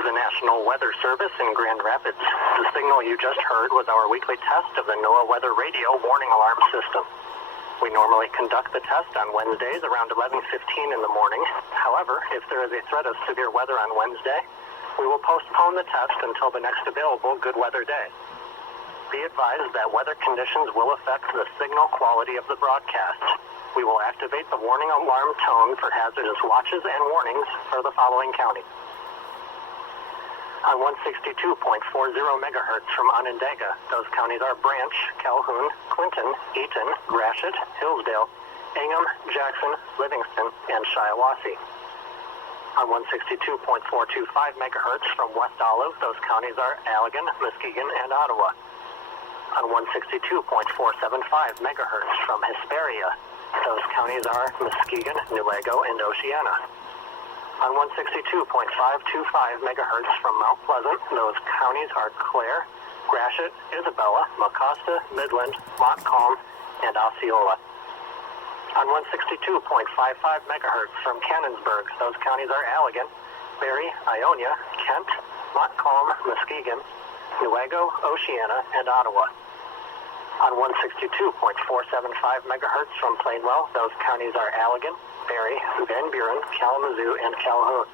is the National Weather Service in Grand Rapids. The signal you just heard was our weekly test of the NOAA Weather Radio warning alarm system. We normally conduct the test on Wednesdays around 11:15 in the morning. However, if there is a threat of severe weather on Wednesday, we will postpone the test until the next available good weather day. Be advised that weather conditions will affect the signal quality of the broadcast. We will activate the warning alarm tone for hazardous watches and warnings for the following counties. On 162.40 megahertz from Onondaga, those counties are Branch, Calhoun, Clinton, Eaton, Gratiot, Hillsdale, Ingham, Jackson, Livingston, and Shiawassee. On 162.425 megahertz from West Olive, those counties are Allegan, Muskegon, and Ottawa. On 162.475 megahertz from Hesperia, those counties are Muskegon, Newaygo, and Oceana. On 162.525 megahertz from Mount Pleasant, those counties are Clare, Gratiot, Isabella, Mecosta, Midland, Montcalm, and Osceola. On 162.55 megahertz from Cannonsburg, those counties are Allegan, Barrie, Ionia, Kent, Montcalm, Muskegon, Newaygo, Oceana, and Ottawa. On 162.475 megahertz from Plainwell, those counties are Allegan, Barrie, Van Buren, Kalamazoo, and Calhoun.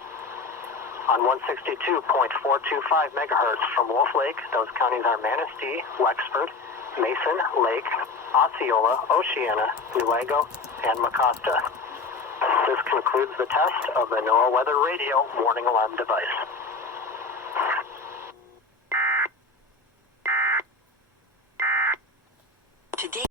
On 162.425 megahertz from Wolf Lake, those counties are Manistee, Wexford, Mason, Lake, Osceola, Oceana, Newaygo, and Mecosta. This concludes the test of the NOAA Weather Radio warning alarm device.